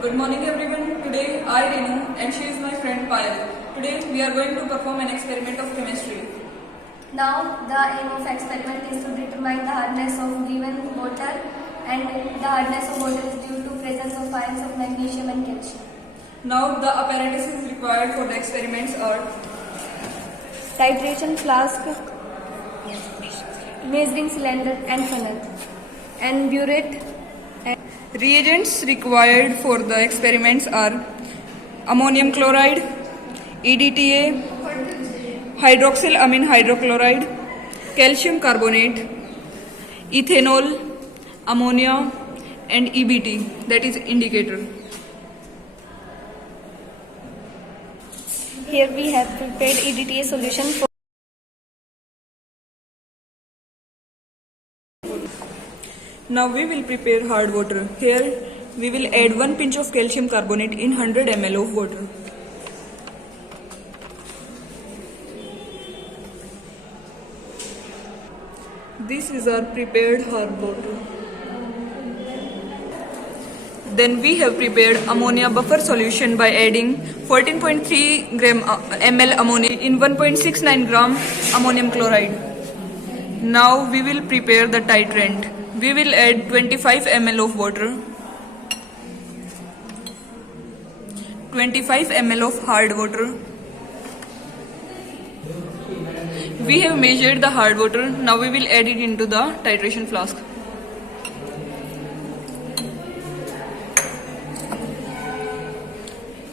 Good morning everyone. Today I Renu and she is my friend Payal. Today we are going to perform an experiment of chemistry. Now the aim of experiment is to determine the hardness of given water, and the hardness of water is due to presence of ions of magnesium and calcium. Now the apparatuses required for the experiments are Titration flask, measuring cylinder and funnel, and burette. reagents required for the experiments are ammonium chloride, EDTA, hydroxyl amine hydrochloride, calcium carbonate, ethanol, ammonia and EBT, that is indicator. Here we have prepared EDTA solution for. Now we will prepare hard water. Here we will add 1 pinch of calcium carbonate in 100 ml of water. This is our prepared hard water. Then we have prepared ammonia buffer solution by adding 14.3 ml ammonia in 1.69 gram ammonium chloride. Now we will prepare the titrant. We will add 25 ml of water, 25 ml of hard water. We have measured the hard water. Now we will add it into the titration flask.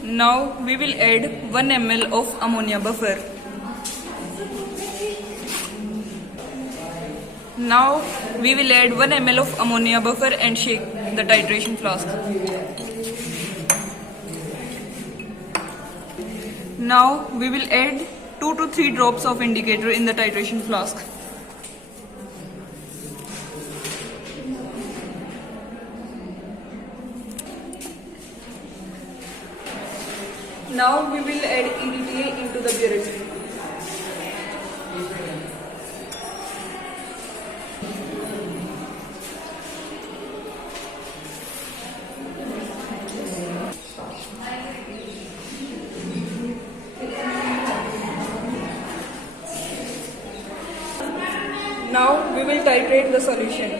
Now we will add 1 ml of ammonia buffer. Now we will add 1 ml of ammonia buffer and shake the titration flask. Now we will add 2 to 3 drops of indicator in the titration flask. Now we will add EDTA into the burette. Now we will titrate the solution.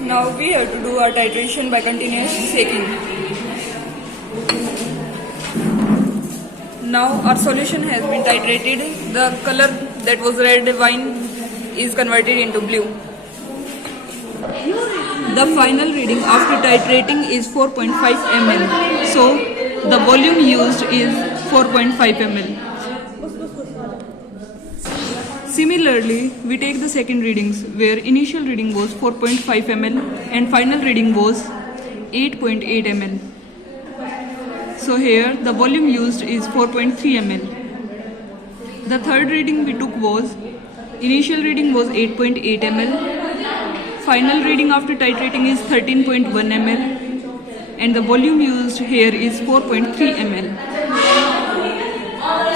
Now we have to do our titration by continuous shaking. Now our solution has been titrated. The color that was red wine is converted into blue. The final reading after titrating is 4.5 ml. So the volume used is 4.5 ml. Similarly, we take the second readings where initial reading was 4.5 ml and final reading was 8.8 ml. So here the volume used is 4.3 ml. The third reading we took was, initial reading was 8.8 ml, final reading after titrating is 13.1 ml and the volume used here is 4.3 ml.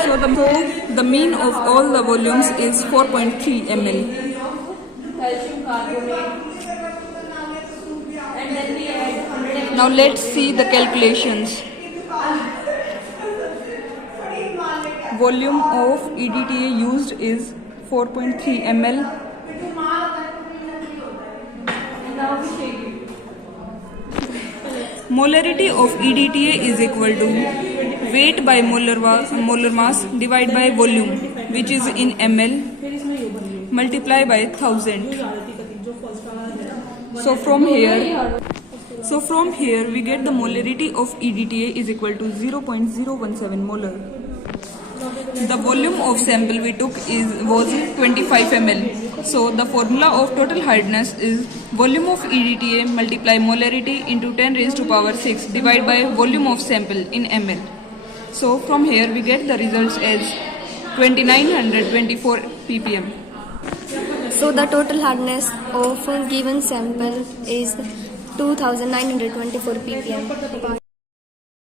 So the mean of all the volumes is 4.3 ml. Now let's see the calculations. Volume of EDTA used is 4.3 ml. Molarity of EDTA is equal to weight by molar mass divided by volume, which is in ml, multiply by 1000. So from here we get the molarity of EDTA is equal to 0.017 molar. The volume of sample we took was 25 ml. So the formula of total hardness is volume of EDTA multiply molarity into 10 raised to power 6 divided by volume of sample in ml. So from here we get the results as 2924 ppm. So the total hardness of given sample is 2924 ppm.